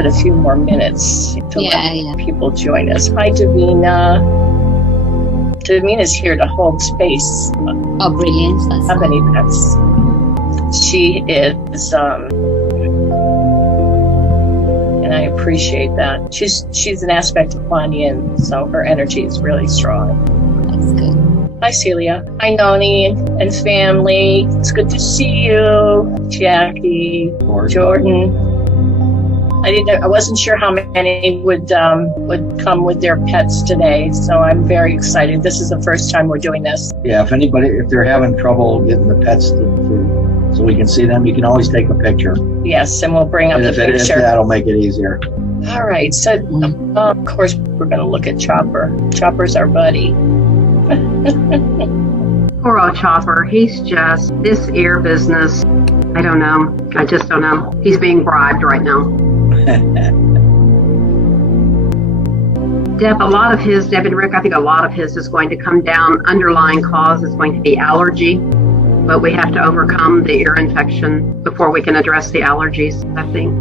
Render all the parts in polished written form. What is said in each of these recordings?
it a few more minutes to let people join us. Hi, Davina. Davina's here to hold space. Oh, brilliant. That's how many pets? She is, and I appreciate that. She's an aspect of Kuan Yin, so her energy is really strong. That's good. Hi, Celia. Hi, Noni and family. It's good to see you. Jackie, Jordan. I wasn't sure how many would come with their pets today, so I'm very excited. This is the first time we're doing this. Yeah, if they're having trouble getting the pets so we can see them, you can always take a picture. Yes, and we'll bring up the picture. That'll make it easier. All right, so of course we're going to look at Chopper. Chopper's our buddy. Poor old Chopper. He's just, this ear business, I don't know. I just don't know. He's being bribed right now. Deb and Rick, I think a lot of his is going to come down. Underlying cause is going to be allergy, but we have to overcome the ear infection before we can address the allergies, I think.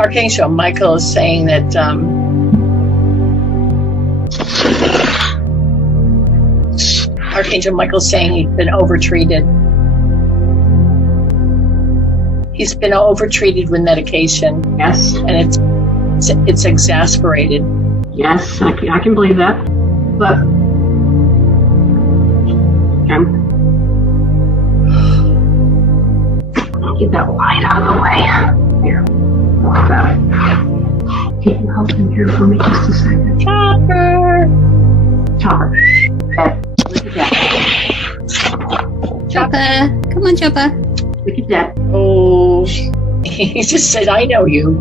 Archangel Michael is saying that Archangel Michael's saying he's been overtreated. He's been overtreated with medication. Yes. And it's exasperated. Yes, I can believe that. But get that light out of the way. Here. Like that. Can you hold him here for me just a second? Chopper! Look at that. Chopper! Come on, Chopper. Look at that. Oh, he just said, I know you.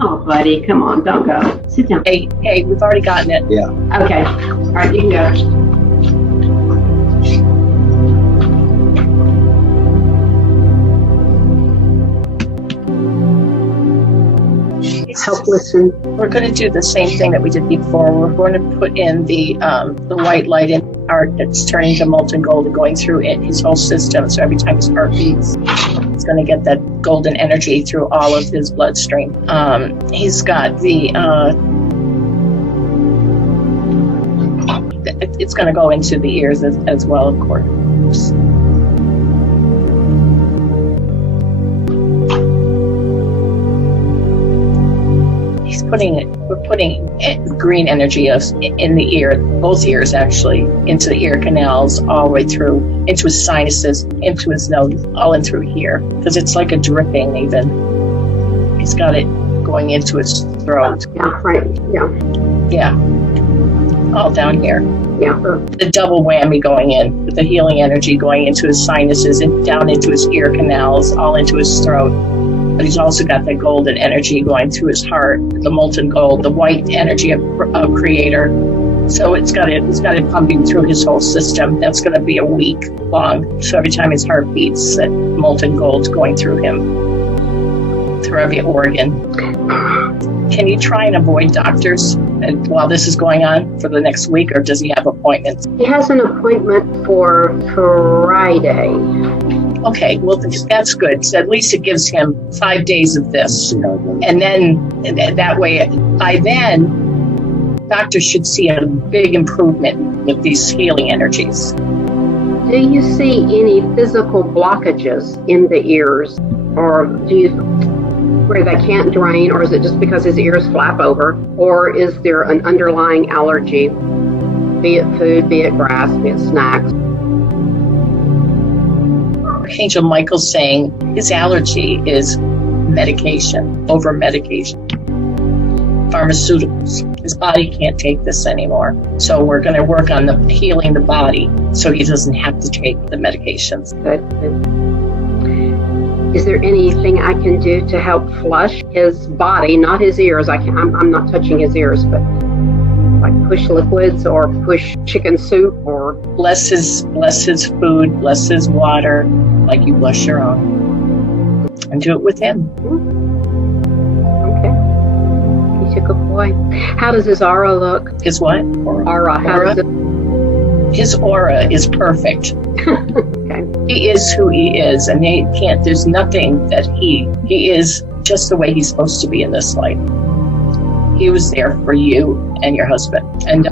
Oh, buddy, come on, don't go. Sit down. Hey, we've already gotten it. Yeah. Okay. All right, you can go. Help listen. We're going to do the same thing that we did before. We're going to put in the white light in heart that's turning to molten gold and going through his whole system. So every time his heart beats, it's going to get that golden energy through all of his bloodstream. He's got it's going to go into the ears as well, of course. We're putting green energy in the ear, both ears actually, into the ear canals, all the way through, into his sinuses, into his nose, all in through here. Because it's like a dripping even. He's got it going into his throat. Yeah, right, yeah. Yeah. All down here. Yeah. The double whammy going in, with the healing energy going into his sinuses and down into his ear canals, all into his throat. But he's also got the golden energy going through his heart, the molten gold, the white energy of Creator. So it's got it pumping through his whole system. That's going to be a week long. So every time his heart beats, that molten gold's going through him, through every organ. Can you try and avoid doctors while this is going on for the next week, or does he have appointments? He has an appointment for Friday. Okay, well, that's good. So at least it gives him 5 days of this. And then that way, by then, doctors should see a big improvement with these healing energies. Do you see any physical blockages in the ears? Or where they can't drain? Or is it just because his ears flap over? Or is there an underlying allergy? Be it food, be it grass, be it snacks? Archangel Michael's saying his allergy is medication, over medication, pharmaceuticals. His body can't take this anymore. So we're going to work on healing the body so he doesn't have to take the medications. Good. Is there anything I can do to help flush his body, not his ears? I'm not touching his ears, but like push liquids or push chicken soup or bless his food, bless his water, like you bless your own, and do it with him. Okay, he's a good boy. How does his aura look? His what? Aura. his aura is perfect. Okay. He is who he is, and there's nothing that he is just the way he's supposed to be in this life. He was there for you and your husband. And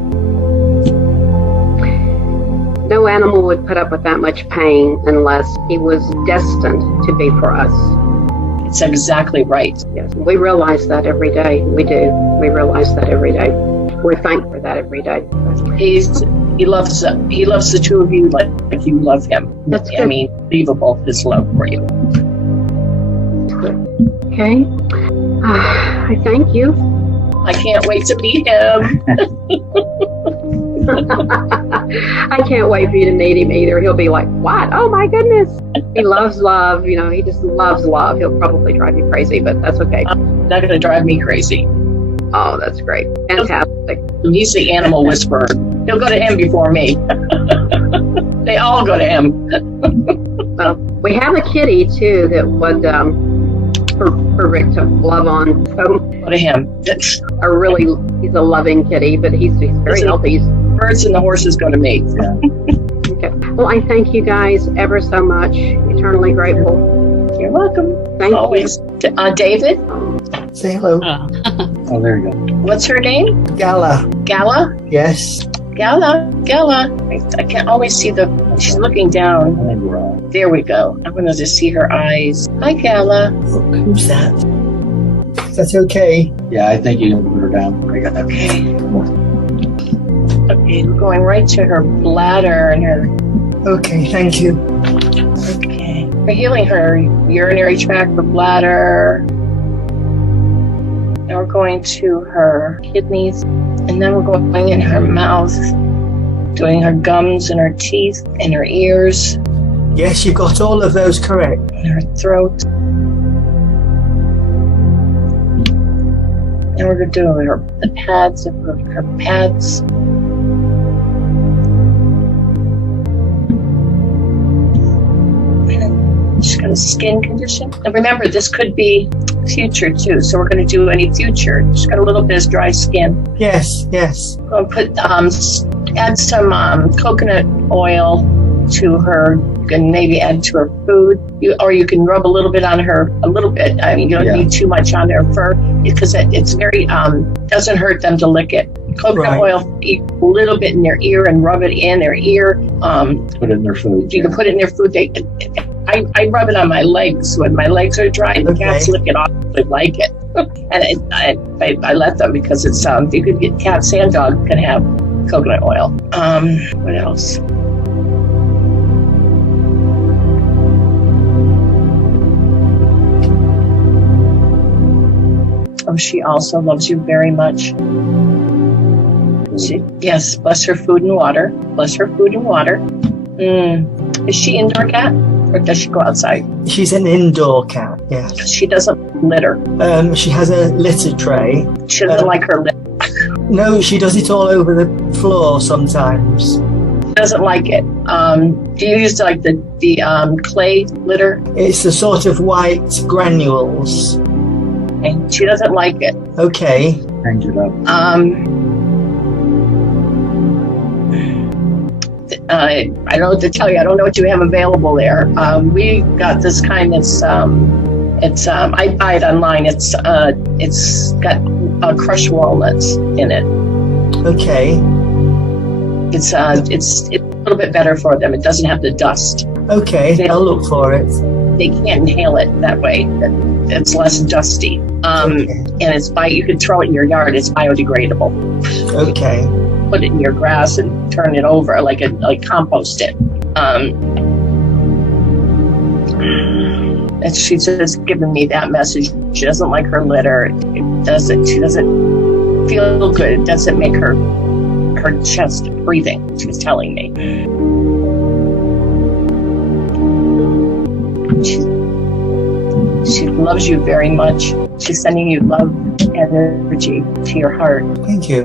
no animal would put up with that much pain unless he was destined to be for us. it's exactly right. Yes, we realize that every day. We do. We realize that every day. We're thankful for that every day. He loves the two of you like you love him. That's I good. mean, unbelievable his love for you. Okay. I thank you. I can't wait to meet him. I can't wait for you to meet him either. He'll be like, what? Oh my goodness. He loves love. You know, he just loves love. He'll probably drive you crazy, but that's okay. Not going to drive me crazy. Oh, that's great. Fantastic. He's the animal whisperer. He'll go to him before me. They all go to him. We have a kitty too that would for Rick to love on. So Go to him. he's a loving kitty, but he's very healthy. Birds and the horses go to me. Okay. Well, I thank you guys ever so much. Eternally grateful. You're welcome. Thank Always. David, Say hello. Oh, there you go. what's her name? Gala. Gala? Yes. Gala. I can't always see she's looking I down. think we're all. There we go. I'm going to just see her eyes. Hi, Gala. Look, who's that? Is that okay? Yeah, I think you can put her down. Okay. Okay, we're going right to her bladder and her. Okay, thank you. Okay. We're healing her urinary tract, her bladder. Now we're going to her kidneys. And then we're going in her mouth, doing her gums and her teeth and her ears Yes, you got all of those correct. and her throat. And we're going to do the pads of her pads. She's got a skin condition. And remember, this could be future too. So we're going to do any future. She's got a little bit of dry skin. Yes, yes. We'll put add some coconut oil to her. You can maybe add to her food, or you can rub a little bit on her. A little bit. I mean, you don't need too much on her fur because it's very doesn't hurt them to lick it. Coconut oil, a little bit in their ear and rub it in their ear. Put it in their food. You can put it in their food. I rub it on my legs when my legs are dry. The cats lick it off. They like it, and I let them because it's you could get cats and dogs can have coconut oil. What else? Oh, she also loves you very much. Yes, bless her food and water. Bless her food and water. Is she indoor cat? Or does she go outside? She's an indoor cat, yes. She doesn't litter. She has a litter tray. She doesn't like her litter. No, she does it all over the floor sometimes. She doesn't like it. Do you use like the clay litter? It's the sort of white granules. And she doesn't like it. Okay. Change it up. I don't know what to tell you. I don't know what you have available there. We got this kind that's I buy it online. It's got crushed walnuts in it. Okay. It's a little bit better for them. It doesn't have the dust. Okay, I'll look for it. They can't inhale it that way. It's less dusty. And you could throw it in your yard. It's biodegradable. Okay. Put it in your grass and turn it over like compost it. And she's just given me that message. She doesn't like her litter. She doesn't feel good. It doesn't make her chest breathing. She's telling me. She loves you very much. She's sending you love and energy to your heart. Thank you.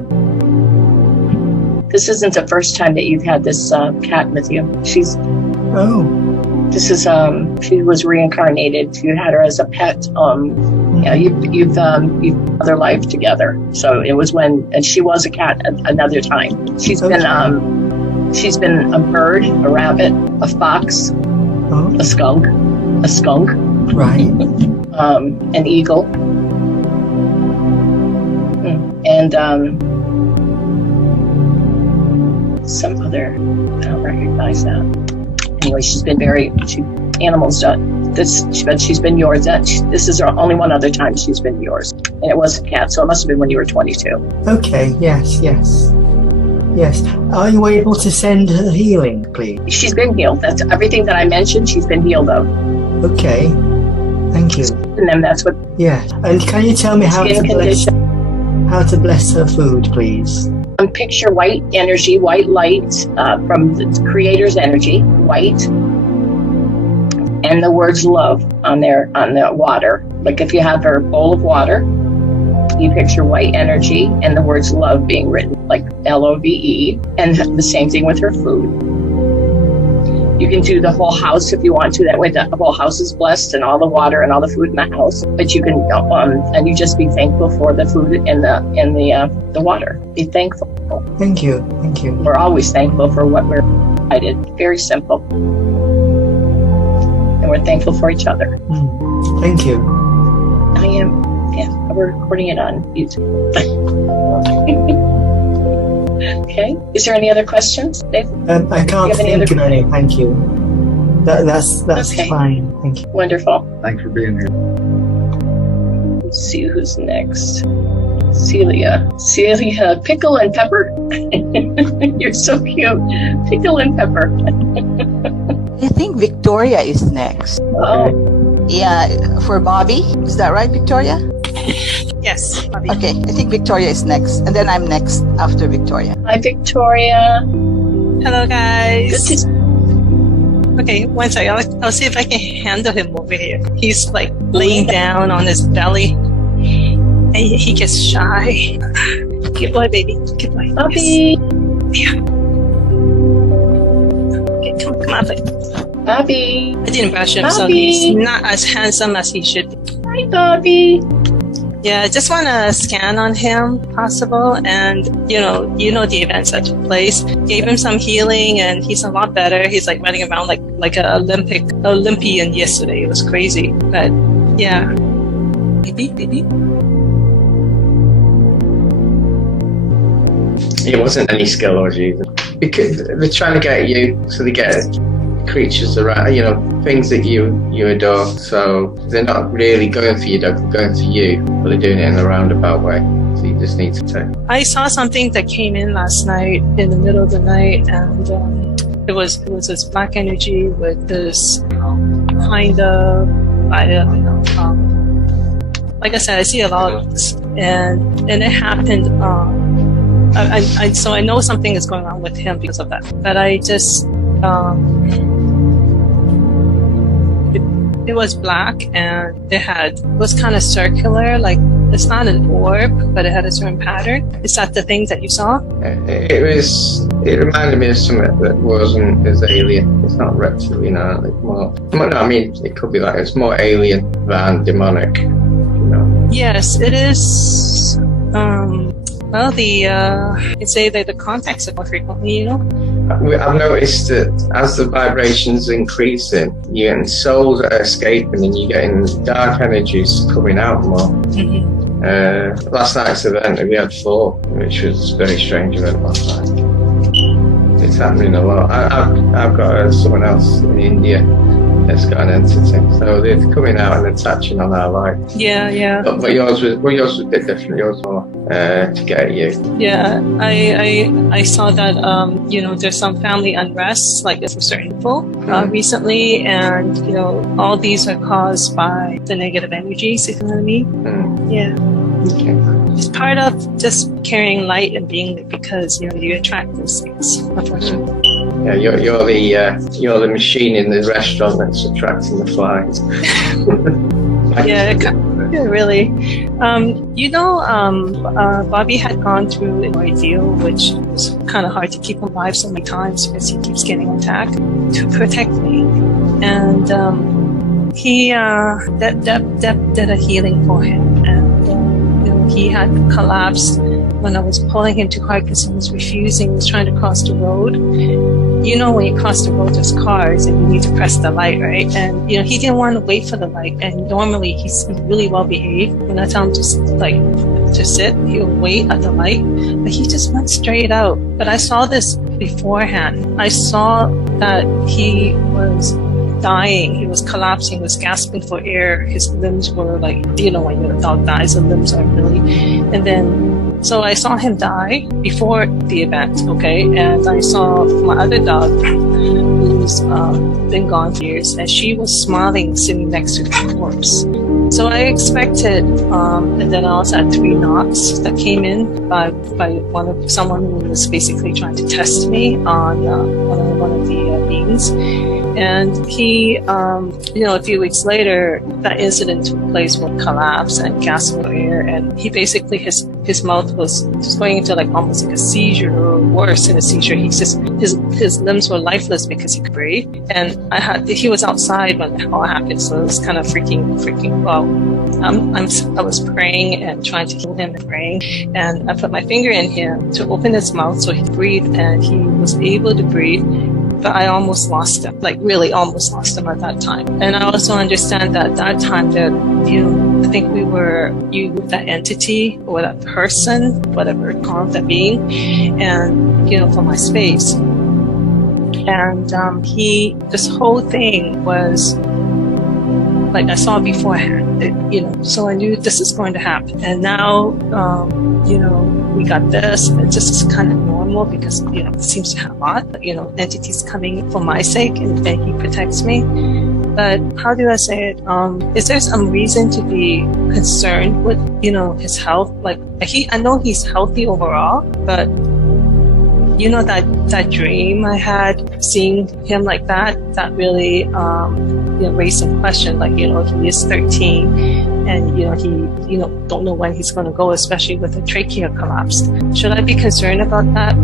This isn't the first time that you've had this cat with you. She was reincarnated. You had her as a pet. You've other life together. So it was and she was a cat another time. She's been She's been a bird, a rabbit, a fox, Oh, a skunk, right. an eagle, and some other. I don't recognize that. Anyway, she's been animals done this, but she's been yours. This is the only one other time she's been yours, and it was a cat, so it must have been when you were 22. Okay, yes. Are you able to send her healing, please? She's been healed. That's everything that I mentioned. She's been healed of. Okay, thank you. And then that's what. Yeah, and can you tell me how to bless her food, please? Picture white energy, white light from the Creator's energy, white, and the words love on the water. Like if you have her bowl of water, you picture white energy and the words love being written, like LOVE, and the same thing with her food. You can do the whole house if you want to. That way the whole house is blessed and all the water and all the food in the house. But you can, and you just be thankful for the food and the water. Be thankful. Thank you. We're always thankful for what we're provided. Very simple. And we're thankful for each other. Thank you. I am. Yeah, we're recording it on YouTube. Okay. Is there any other questions, Dave? I can't think of any. Thank you. That's Okay. fine. Thank you. Wonderful. Thanks for being here. Let's see who's next. Celia, Pickle and Pepper. You're so cute. Pickle and Pepper. I think Victoria is next. Oh, Yeah, for Bobby. Is that right, Victoria? Yes, Bobby. Okay, I think Victoria is next. And then I'm next after Victoria. hi, Victoria. Hello, guys. Good to Okay, one second. I'll see if I can handle him over here. He's like laying down on his belly. And he gets shy. Good boy, baby. Good boy. Bobby. Yes. Yeah. Okay, come on, baby. Bobby. I didn't brush him, so Bobby. he's not as handsome as he should be. Hi, Bobby. Yeah, I just want to scan on him, possible, and you know the events that took place. Gave him some healing, and he's a lot better. He's like running around like an Olympian yesterday. It was crazy, but yeah. Baby. It wasn't any skill or anything. Because they're trying to get you, so they get creatures around, things that you adore. So they're not really going for your dog, they're going for you, but they're doing it in a roundabout way. So you just need to take. I saw something that came in last night in the middle of the night, and it was this black energy with this kind of, like I said, I see a lot of this, and it happened. So I know something is going on with him because of that. But I just, it was black, and it was kind of circular, like it's not an orb, but it had a certain pattern. Is that the thing that you saw? It reminded me of something that wasn't as alien. It's not reptilian, it could be like, it's more alien than demonic, Yes, it is. Well, you'd say that the contacts are more frequently, I've noticed that as the vibrations increasing, you're getting souls that are escaping, and you're getting dark energies coming out more. Mm-hmm. Last night's event, we had 4, which was a very strange event last night. It's happening a lot. I've got someone else in India that's got an entity, so they're coming out and attaching on our light. Yeah. But yours was a bit different. Yours more to get at you. Yeah, I saw that there's some family unrest like for certain people recently, and all these are caused by the negative energies, if you know what I mean. Yeah. Okay. It's part of just carrying light and being there, because you attract those things, unfortunately. Yeah, you're the machine in the restaurant that's attracting the flies. Yeah, really. Bobby had gone through an ordeal, which was kind of hard to keep him alive so many times because he keeps getting attacked to protect me. And he Deb did a healing for him, and he had collapsed when I was pulling him too hard because he was refusing, he was trying to cross the road. You know, when you cross the road, there's cars and you need to press the light, right? And, you know, he didn't want to wait for the light. And normally he's really well behaved. When I tell him to sit, he'll wait at the light. But he just went straight out. But I saw this beforehand. I saw that he was dying. He was collapsing, he was gasping for air. His limbs were like, you know, when your dog dies, the limbs are really. And then, so I saw him die before the event, okay? And I saw my other dog, who's been gone for years, and she was smiling, sitting next to the corpse. So I expected, and then I also had 3 knocks that came in by someone who was basically trying to test me on one of the beings. And he, you know, a few weeks later, that incident took place with collapse and gasping for air, and he basically his mouth was just going into like almost like a seizure, or worse than a seizure. He just his limbs were lifeless because he could breathe. And he was outside when it all happened, so it was kind of freaking. Well, I was praying and trying to heal him and praying, and I put my finger in him to open his mouth so he breathed, and he was able to breathe. But I almost lost him, like really almost lost him at that time. And I also understand that at that time that, you know, I think that entity or that person, whatever you call it, that being, and, you know, for my space. And this whole thing was, like I saw beforehand, you know, so I knew this is going to happen. And now, you know, we got this, and it just is kind of normal because, you know, it seems to have a lot, you know, entities coming for my sake, and he protects me. But how do I say it? Is there some reason to be concerned with, you know, his health? Like, I know he's healthy overall, but you know, that dream I had seeing him like that really, you know, raised some question. Like, you know, he is 13 and, you know, he, you know, don't know when he's going to go, especially with the trachea collapsed. Should I be concerned about that?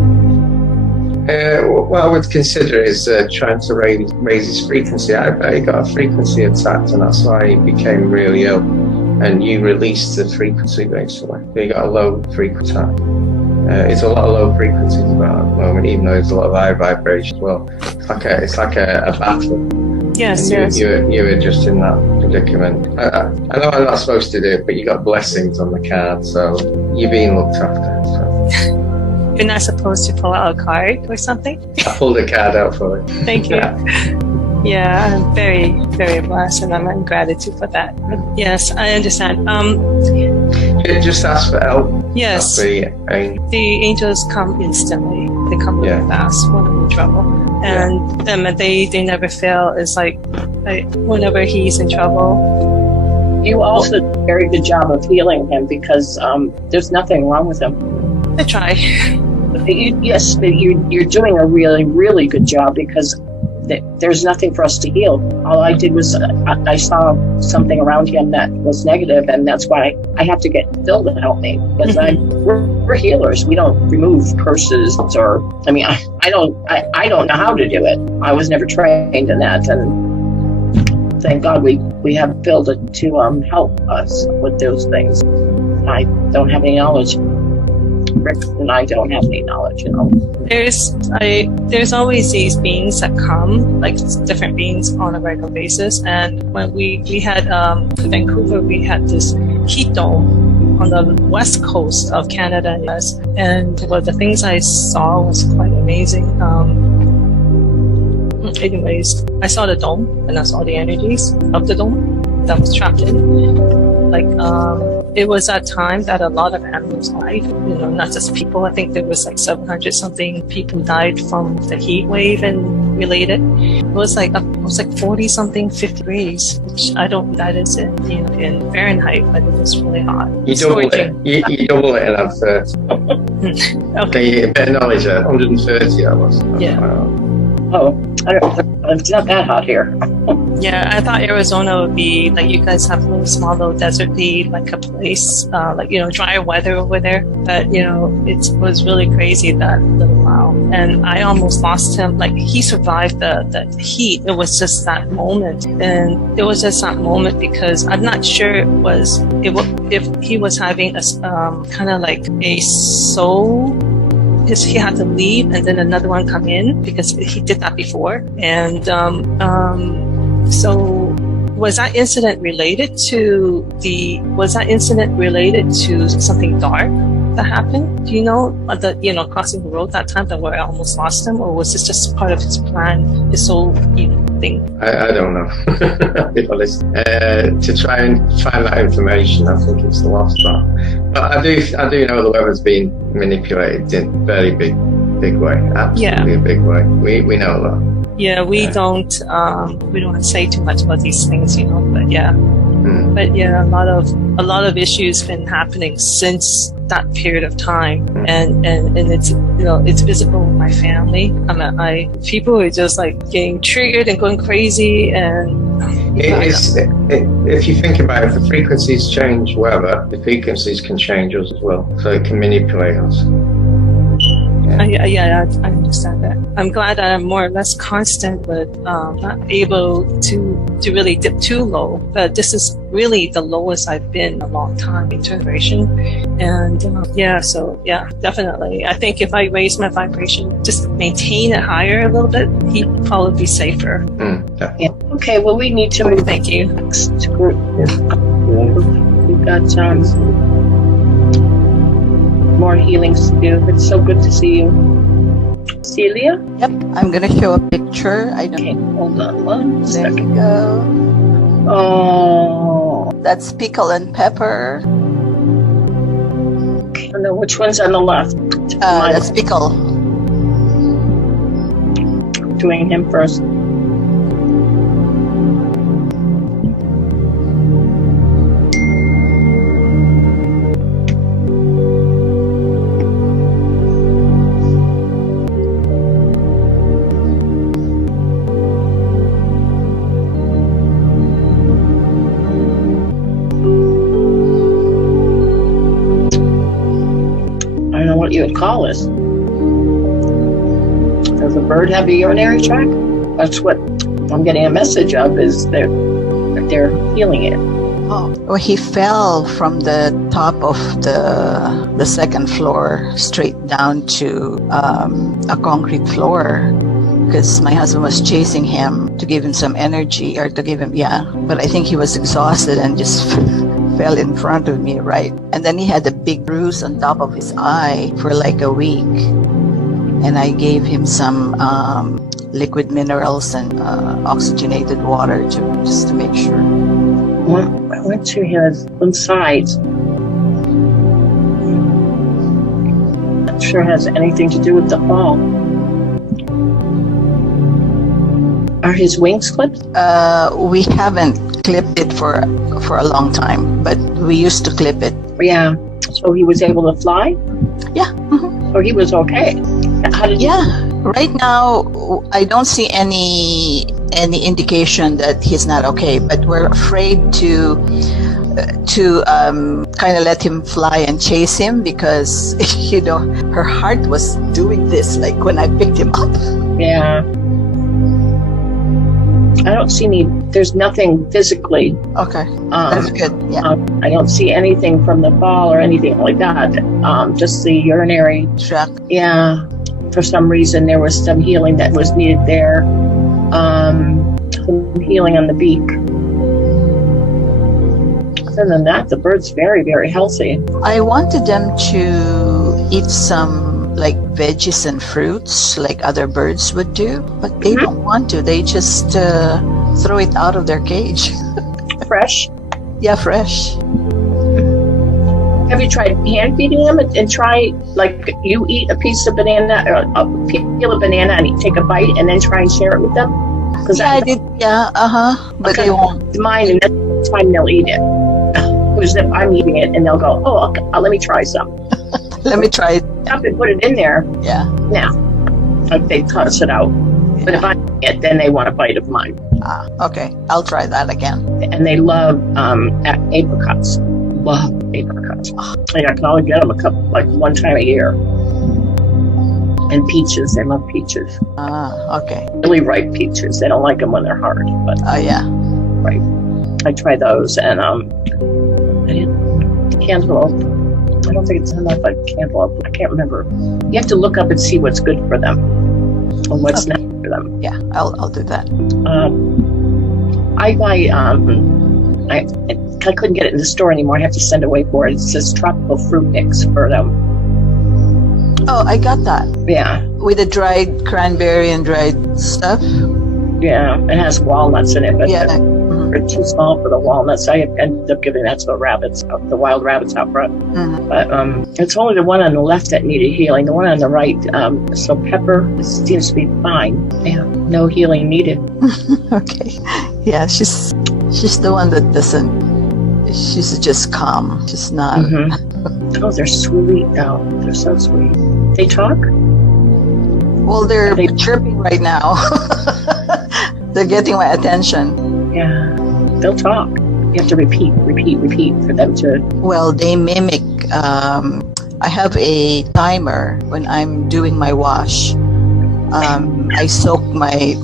What I would consider is trying to raise his frequency. He got a frequency attack, and that's why he became really ill. And you released the frequency, basically. He got a low frequency attack. It's a lot of low frequencies about at the moment, even though there's a lot of high vibration as well. It's like a battle. Yes, and yes. You were just in that predicament. I know I'm not supposed to do it, but you got blessings on the card, so you're being looked after. So. You're not supposed to pull out a card or something? I pulled a card out for you. Thank you. Yeah, I'm very, very blessed, and I'm in gratitude for that. Yes, I understand. Just ask for help. Yes. The angels come instantly. They come really fast when I'm in trouble. And they never fail. It's like whenever he's in trouble. You also did a very good job of healing him because there's nothing wrong with him. I try. Yes, but you're doing a really, really good job because there's nothing for us to heal. All I did was I saw something around him that was negative, and that's why I have to get Phil to help me because we're healers. We don't remove curses, or I mean, I don't know how to do it. I was never trained in that, and thank God we have Phil to help us with those things. I don't have any knowledge. Rick and I don't have any knowledge, you know. There's always these beings that come, like different beings on a regular basis. And when we had in Vancouver, we had this heat dome on the west coast of Canada and US. And the things I saw was quite amazing. Anyways, I saw the dome and I saw the energies of the dome that was trapped in. Like, it was that time that a lot of animals died, you know, not just people. I think there was like 700 something people died from the heat wave and related. It was like 40 something, 50 degrees, which that is in Fahrenheit, but it was really hot. You double it. You double it and have 30. Okay. A bit of knowledge there. 130 I was. Yeah. Wow. Oh, it's not that hot here. Yeah, I thought Arizona would be like you guys have a little small little deserty like a place, like dry weather over there. But it was really crazy that little while, and I almost lost him. Like he survived the heat. It was just that moment, and it was just that moment because I'm not sure if he was having a kind of like a soul. Because he had to leave and then another one come in because he did that before. And so was that incident related to something dark that happened? Do you know crossing the road that time that where I almost lost him, or was this just part of his plan, his whole thing? I don't know. If I listen to try and find that information, I think it's the last part. But I do know the weather's been manipulated in a very big way. Absolutely a big way. We know that. Yeah, we don't say too much about these things, but yeah. But yeah, a lot of issues been happening since that period of time, and it's it's visible in my family. People are just like getting triggered and going crazy, and if you think about it, the frequencies change weather, the frequencies can change us as well, so it can manipulate us. Yeah, I understand that. I'm glad that I'm more or less constant, but not able to really dip too low. But this is really the lowest I've been in a long time in vibration. And definitely. I think if I raise my vibration, just maintain it higher a little bit, he'd probably be safer. Yeah. Okay, well, we need to move. Thank you. Next group. We've got more healings to do. It's so good to see you. Celia? Yep, I'm going to show a picture. Okay, hold on one second. There you go. Oh. That's pickle and pepper. I don't know which one's on the left. That's pickle. Doing him first. What you would call this. Does a bird have a urinary tract? That's what I'm getting a message of, is they're healing it. Oh, well, he fell from the top of the second floor straight down to a concrete floor because my husband was chasing him to give him some energy but I think he was exhausted and just fell in front of me, right? And then he had a big bruise on top of his eye for like a week. And I gave him some liquid minerals and oxygenated water just to make sure. I went to his sides. Not sure it has anything to do with the fall. Are his wings clipped? We haven't clipped it for a long time, but we used to clip it. Yeah. So he was able to fly? Yeah. Mm-hmm. So he was okay. Right now, I don't see any indication that he's not okay, but we're afraid to kind of let him fly and chase him because, her heart was doing this, like when I picked him up. Yeah. I don't see there's nothing physically. Okay, that's good. Yeah. I don't see anything from the fall or anything like that. Just the urinary tract. Yeah. For some reason, there was some healing that was needed there. Some healing on the beak. Other than that, the bird's very, very healthy. I wanted them to eat some like veggies and fruits like other birds would do, but they don't want to. They just throw it out of their cage. Fresh? Yeah, fresh. Have you tried hand feeding them and try, like, you eat a piece of banana or peel a banana and you take a bite and then try and share it with them? I did. Yeah, but they won't. Mine, and that's the time they'll eat it. Because if I'm eating it and they'll go, oh, okay, let me try some. Let me try it. Stop and put it in there. Yeah. Now, like they toss it out. But if I get, then they want a bite of mine. Okay, I'll try that again. And they love apricots. Love apricots. And I can only get them a couple, like one time a year. And peaches, they love peaches. Okay. Really ripe peaches. They don't like them when they're hard. But Yeah. right, I try those. And cantaloupe. I don't think it's enough like cantaloupe. I can't remember. You have to look up and see what's good for them and what's not for them. Yeah, I'll do that. I buy. I couldn't get it in the store anymore. I have to send away for it. It says tropical fruit mix for them. Oh, I got that. Yeah, With the dried cranberry and dried stuff. yeah. It has walnuts in it, but Yeah. they're too small for the walnuts. I ended up giving that to the rabbits, the wild rabbits out front. Mhm. But it's only the one on the left that needed healing. The one on the right, so Pepper seems to be fine. Yeah, no healing needed. Okay. Yeah, she's the one that doesn't. She's just calm. She's not. Oh, they're sweet though. They're so sweet. They talk? Well, they're chirping right now. They're getting my attention. Yeah, they'll talk. You have to repeat for them to. Well, they mimic. I have a timer when I'm doing my wash. I soak my.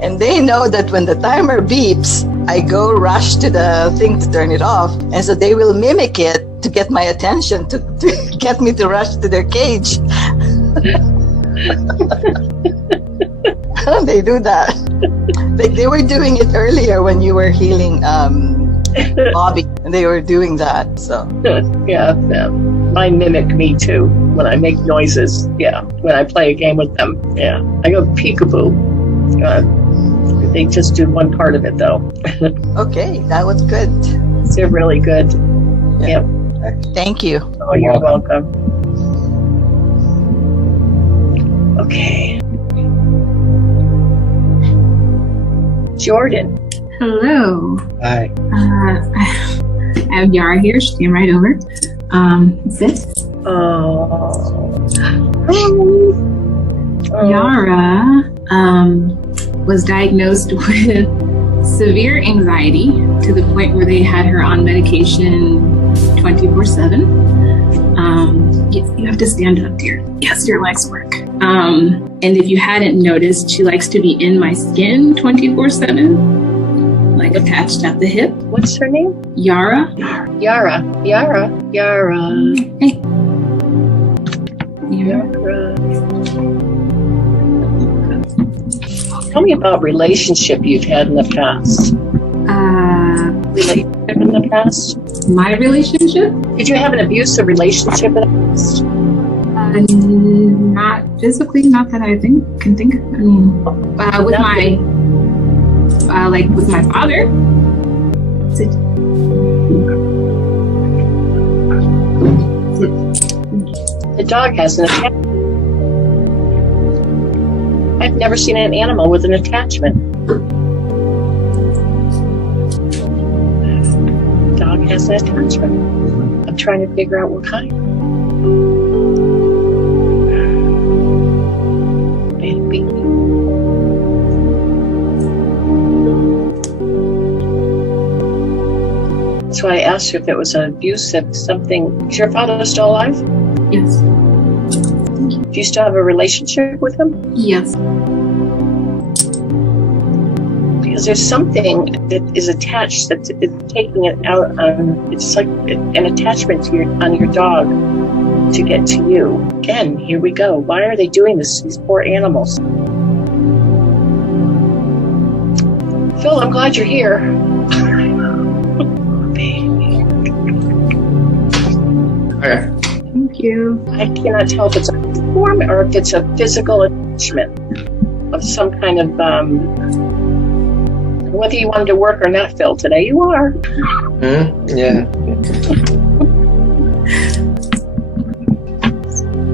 And they know that when the timer beeps, I go rush to the thing to turn it off. And so they will mimic it to get my attention, to get me to rush to their cage. They do that. Like they were doing it earlier when you were healing Bobby. And they were doing that. So Yeah, mine mimic me too when I make noises. Yeah, when I play a game with them. Yeah, I go peekaboo. They just do one part of it though. okay, that was good. They're really good. Yeah. Yep. Thank you. Oh, you're welcome. Okay. Jordan. Hello. Hi. I have Yara here. She came right over. Sit. Yara was diagnosed with severe anxiety to the point where they had her on medication 24/7. You have to stand up, dear. Yes, your legs work. And if you hadn't noticed, she likes to be in my skin 24/7, like attached at the hip. What's her name? Yara. Yara. Hey. Yara. Tell me about relationship you've had in the past. Relationship in the past? My relationship? Did you have an abusive relationship in the past? Not physically, not that I can think of. I mean, with with my father. The dog has an attachment. I've never seen an animal with an attachment. Dog has an attachment. I'm trying to figure out what kind. Baby. So I asked her if it was an abusive something. Is your father still alive? Yes. Do you still have a relationship with him? Yes. Because there's something that is attached that's taking it out. It's like an attachment to on your dog to get to you. Again, here we go. Why are they doing this to these poor animals? Phil, I'm glad you're here. Baby. Okay. Thank you. I cannot tell if it's a form or if it's a physical attachment of some kind of, whether you wanted to work or not, Phil, today you are. Yeah.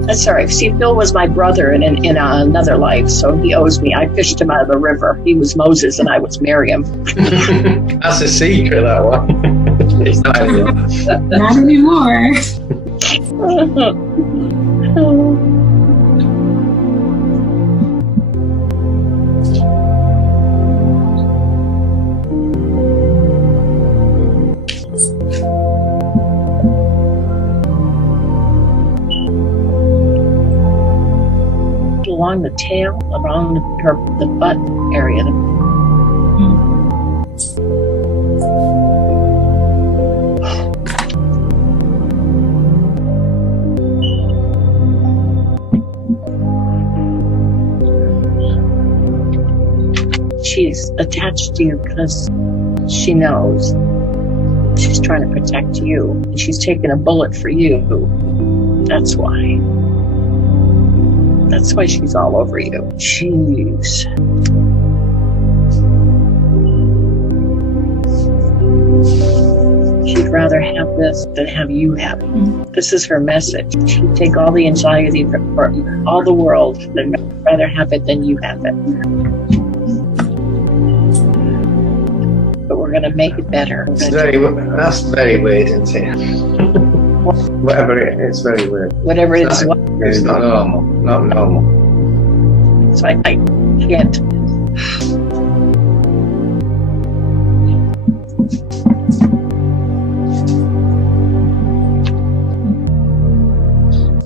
That's all right. See, Phil was my brother in another life, so he owes me. I fished him out of the river. He was Moses and I was Miriam. That's a secret, that one. It's not anymore. Not anymore. along the tail, around the butt area. She's attached to you because she knows she's trying to protect you. And she's taking a bullet for you. That's why. That's why she's all over you. Jeez. She'd rather have this than have you have it. This is her message. She'd take all the anxiety for all the world than rather have it than you have it. But we're going to make it better. That's very weird, isn't it? Whatever it is, it's very weird. Whatever it is. It's not normal. Not normal. So I can't.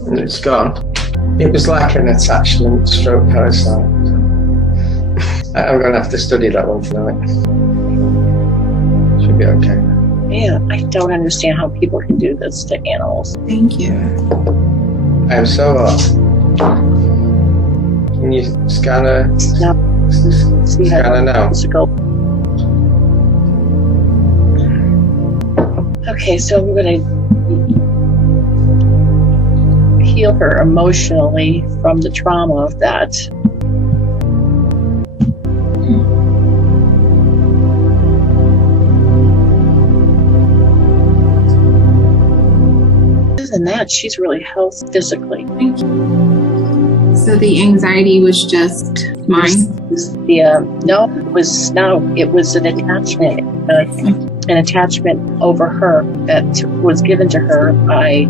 And it's gone. It was like an attachment stroke parasite. I'm going to have to study that one tonight. Should be okay. Yeah, I don't understand how people can do this to animals. Thank you. I am so hot. Can you scan her? No. Scan her now. Okay, so we're going to heal her emotionally from the trauma of that. Other than that, she's really healthy physically. Thank you. So the anxiety was just mine? It was an attachment over her that was given to her by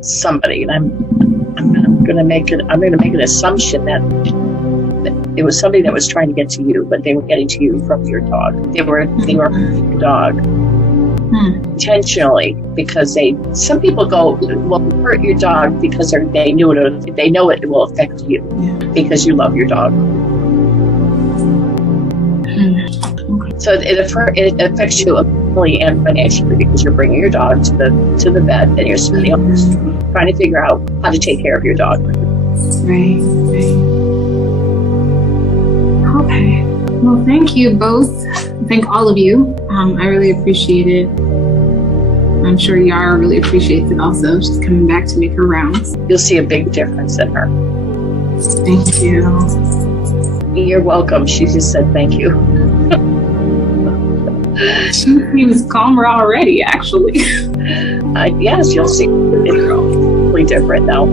somebody, and I'm going to make an assumption that it was somebody that was trying to get to you, but they were getting to you from your dog. They were your dog. Intentionally, because some people will hurt your dog because they know it will affect you because you love your dog. So it affects you emotionally and financially because you're bringing your dog to the vet and you're trying to figure out how to take care of your dog. Right. Okay. Well, thank you both. Thank all of you. I really appreciate it. I'm sure Yara really appreciates it also. She's coming back to make her rounds. You'll see a big difference in her. Thank you. You're welcome. She just said thank you. She seems calmer already, actually. Yes, you'll see. It's really different now.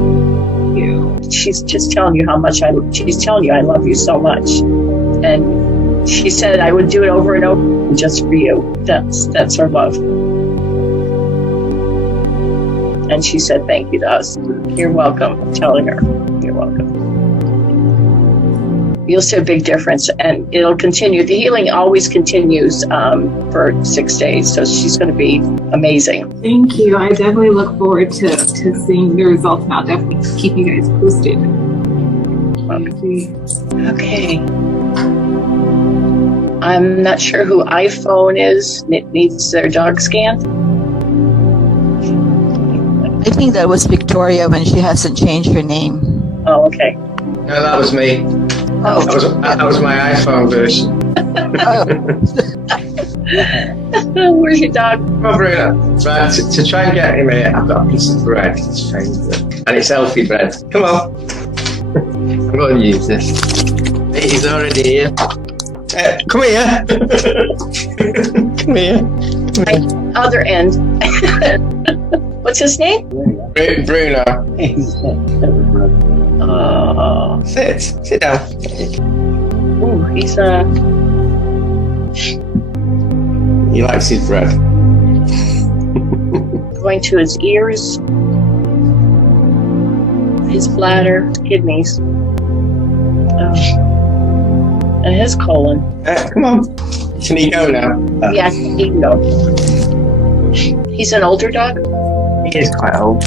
She's just telling you how much she's telling you I love you so much. And she said I would do it over and over just for you. That's her love. And she said thank you to us. You're welcome. I'm telling her. You're welcome. You'll see a big difference, and it'll continue. The healing always continues for 6 days, so she's going to be amazing. Thank you. I definitely look forward to seeing the results, and I'll definitely keep you guys posted. Okay. I'm not sure who iPhone is. It needs their dog scanned. I think that was Victoria when she hasn't changed her name. Oh, okay. No, that was me. Oh, that was my iPhone version. Where's your dog? Come on, Bruno. Right, to try and get him here, I've got a piece of bread. It's favorite. And it's healthy bread. Come on. I'm going to use this. He's already here. Come here. Come here. Other end. What's his name? Bruno. Sit down. Ooh, he's he likes his bread. Going to his ears, his bladder, kidneys, and his colon. Come on. Can he go now? Yes, he can go. He's an older dog? He is quite old.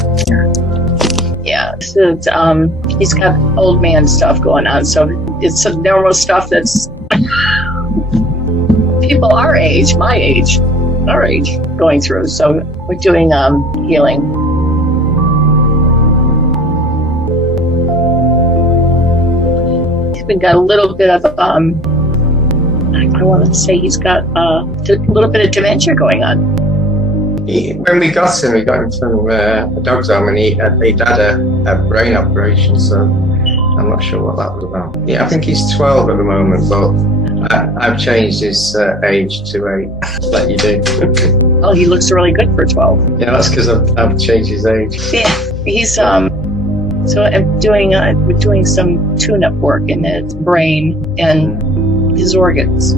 Yeah. Yeah, so he's got old man stuff going on, so it's some normal stuff that's people our age, my age, our age, going through. So we're doing healing. He's been got a little bit of I want to say he's got a little bit of dementia going on. When we got him from a dog's home, and he'd had a brain operation, so I'm not sure what that was about. Yeah, I think he's 12 at the moment, but I've changed his age to 8. Let you do. Oh, he looks really good for 12. Yeah, that's because I've changed his age. Yeah, he's so I'm doing we're doing some tune-up work in his brain and his organs.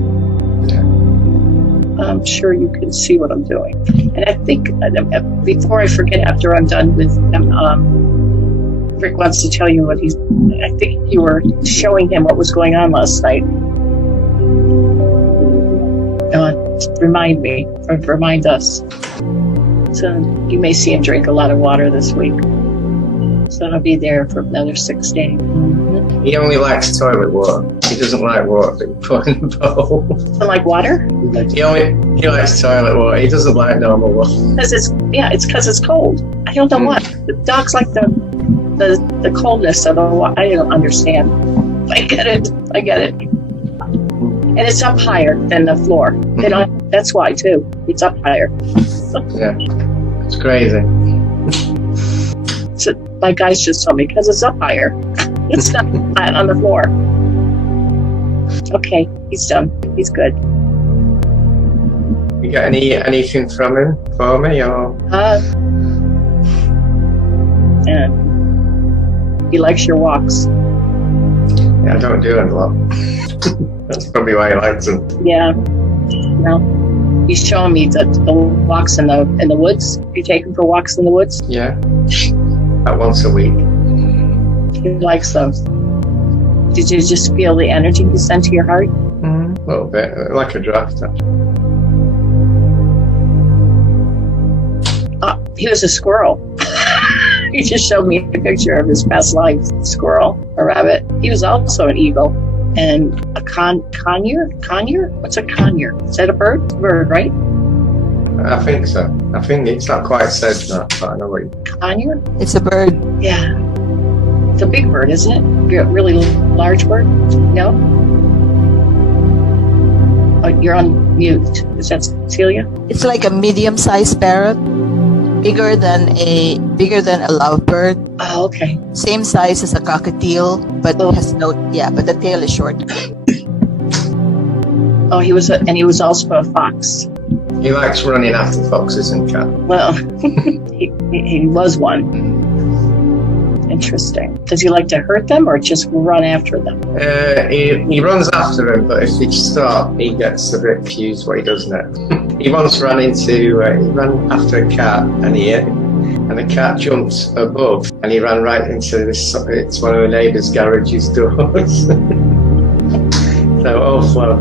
I'm sure you can see what I'm doing. And I think, before I forget, after I'm done with him, Rick wants to tell you what I think you were showing him what was going on last night. Remind us. So you may see him drink a lot of water this week. So I'll be there for another 6 days. He only likes toilet water. He doesn't like water that you put in the bowl. Doesn't like water? He likes toilet water. He doesn't like normal water. It's because it's cold. I don't know what. The dogs like the coldness of the water. I don't understand. I get it. And it's up higher than the floor. They don't. That's why too. It's up higher. Yeah, it's crazy. So my guys just told me because it's up higher. It's not flat on the floor. Okay, he's done. He's good. You got anything from him for me, or? Yeah. He likes your walks. Yeah, I don't do it a lot. That's probably why he likes them. Yeah. No. He's showing me the walks in the woods. You take him for walks in the woods? Yeah. About once a week. He likes those. Did you just feel the energy he sent to your heart? A little bit, like a draft. He was a squirrel. He just showed me a picture of his past life. Squirrel, a rabbit. He was also an eagle. And a conure? Conure? What's a conure? Is that a bird? It's a bird, right? I think so. I think it's not quite said that, but I know what you... Conure? It's a bird. Yeah. It's a big bird, isn't it? A really large bird? No? Oh, you're on mute. Is that Celia? It's like a medium-sized parrot, bigger than a lovebird. Oh, okay. Same size as a cockatiel, but has but the tail is short. Oh, he was also a fox. He likes running after foxes and cats. Well, he was one. Interesting. Does he like to hurt them or just run after them? He runs after them, but if they stop, he gets a bit confused what he does next. He once ran after a cat, and the cat jumped above, and he ran right into it's one of the neighbours' garage's doors. So all flow.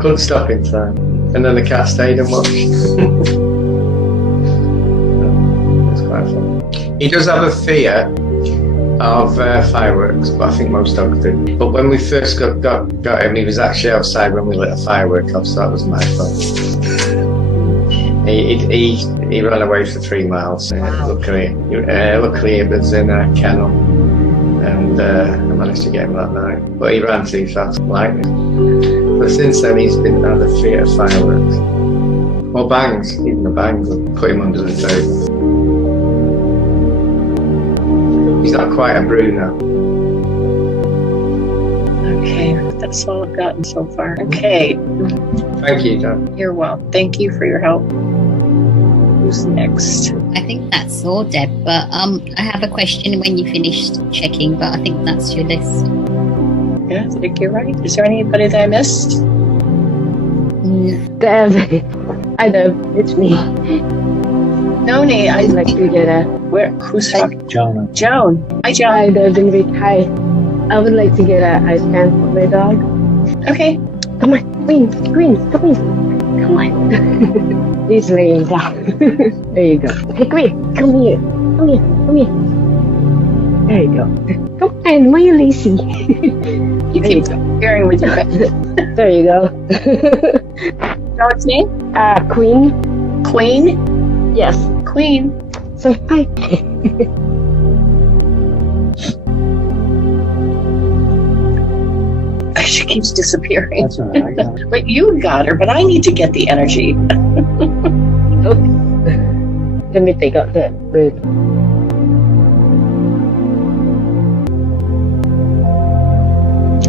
Couldn't stop in time. And then the cat stayed and watched. It's quite fun. He does have a fear of fireworks, but I think most dogs do. But when we first got him, he was actually outside when we lit a firework off, so that was my fault. He ran away for 3 miles. Luckily it was in a kennel, and I managed to get him that night. But he ran too fast, lightning. But since then, he's been had a fear of fireworks. Or bangs, even the bangs will put him under the table. He's not quite a Bruno. Okay, that's all I've gotten so far. Okay. Thank you, Dan. You're welcome. Thank you for your help. Who's next? I think that's all, Deb. But I have a question when you finished checking. But I think that's your list. Yeah, I think you're right. Is there anybody that I missed? Deb. Hi, Deb. It's me. Noni, I'd like to get a... Who's talking? Joan. Joan. Hi, Joan. Hi, Deb and Rick. Hi. I would like to get a eye scan for my dog. Okay. Come on. Queen. Come on. He's laying down. There you go. Hey, Queen. Come here. There you go. Come on, why are you lazy? You keep comparing with your There you go. dog's name? Queen. Queen? Yes. Queen. So hi. She keeps disappearing. That's all right. I got it. But you got her, but I need to get the energy. Let me take out the bird.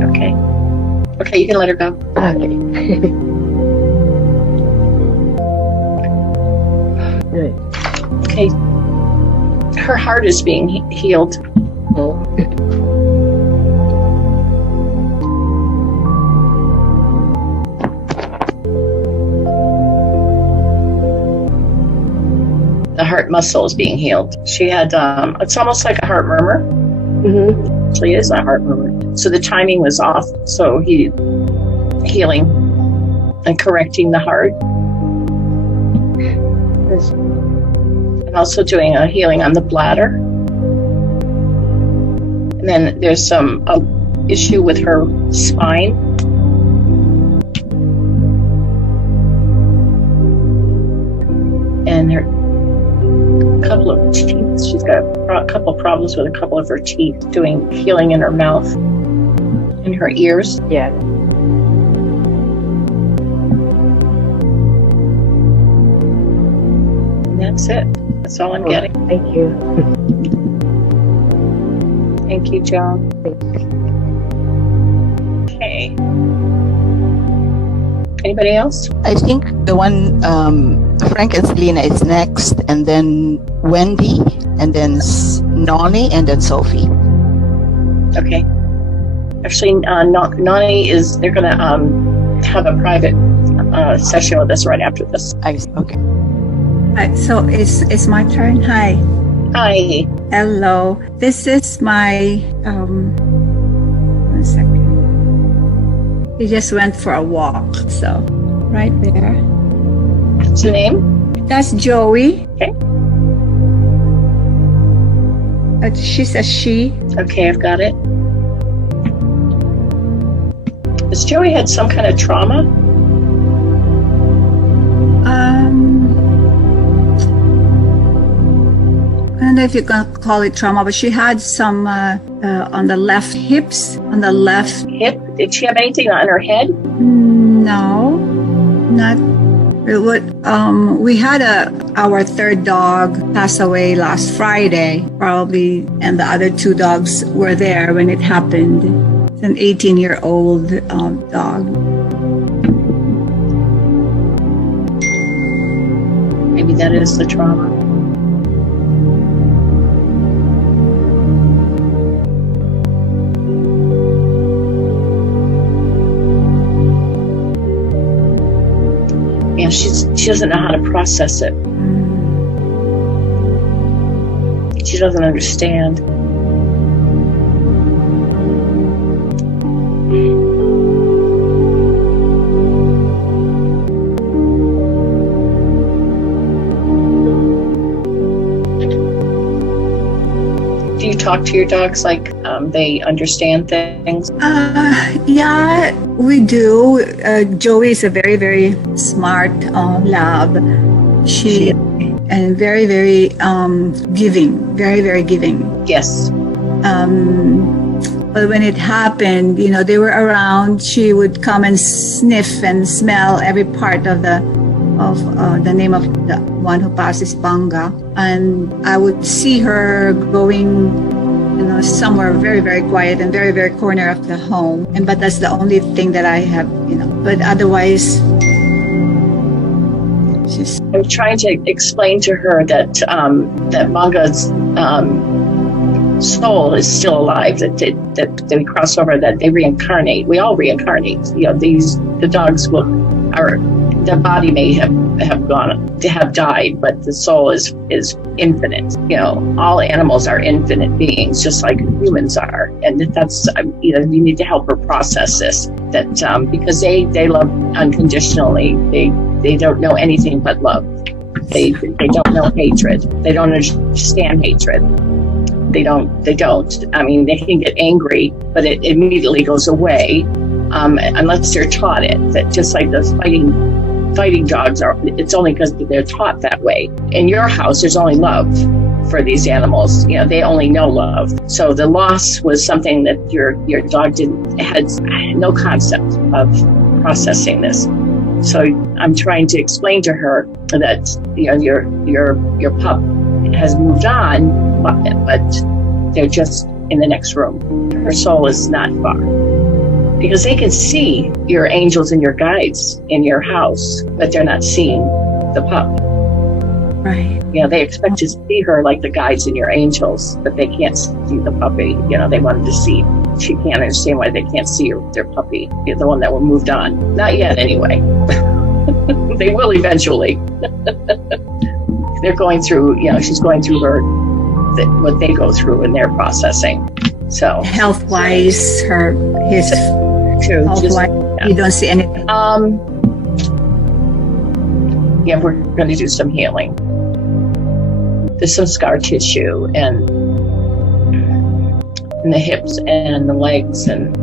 Okay. Okay, you can let her go. Okay. Good. Okay. Her heart is being healed. Oh. The heart muscle is being healed. She had, it's almost like a heart murmur. Mm-hmm. Actually, it is a heart murmur. So the timing was off. So he healing and correcting the heart. And also doing a healing on the bladder. And then there's some issue with her spine. And her couple of teeth. She's got a couple of problems with a couple of her teeth, doing healing in her mouth, in her ears. Yeah. And that's it. That's all I'm getting. Thank you. Thank you, Joan. Okay. Anybody else? I think the one, Frank and Selena is next, and then Wendy, and then Noni, and then Sophie. Okay. Actually, Nani is, they're going to have a private session with us right after this. Okay. So it's my turn. Hi. Hi. Hello. This is my 1 second. He just went for a walk, so right there. What's the name? That's Joey. Okay. She's a she. Okay, I've got it. Has Joey had some kind of trauma? I don't know if you can call it trauma, but she had some on the left hips, on the left hip. Did she have anything on her head? No, not. We had our third dog pass away last Friday, probably, and the other 2 dogs were there when it happened. It's an 18-year-old dog. Maybe that is the trauma. Yeah, she doesn't know how to process it. She doesn't understand. Do you talk to your dogs like they understand things? Yeah, we do. Joey is a very, very smart lab. She and very, very giving. Very, very giving. Yes. But when it happened, they were around. She would come and sniff and smell every part of the name of the one who passes, Banga, and I would see her going, somewhere very, very quiet and very, very corner of the home. But that's the only thing that I have, But otherwise, I'm trying to explain to her that that Banga's soul is still alive. That they cross over. That they reincarnate. We all reincarnate. The dogs their body may have died, but the soul is infinite. All animals are infinite beings, just like humans are, and that's you need to help her process this. That because they love unconditionally, they don't know anything but love. They don't know hatred. They don't understand hatred. They don't. I mean, they can get angry, but it immediately goes away, unless they're taught it. That just like those fighting dogs are, it's only because they're taught that way. In your house, there's only love for these animals. You know, they only know love. So the loss was something that your dog had no concept of processing this. So I'm trying to explain to her that, you know, your pup has moved on, but they're just in the next room. Her soul is not far. Because they can see your angels and your guides in your house, but they're not seeing the pup. Right. You know, they expect to see her like the guides and your angels, but they can't see the puppy. You know, they wanted to see. She can't understand why they can't see their puppy, the one that moved on. Not yet, anyway. They will eventually. They're going through, you know, she's going through what they go through in their processing. So health-wise, his true. Health-wise, yeah. You don't see anything. Yeah, we're going to do some healing. There's some scar tissue and in the hips and the legs, and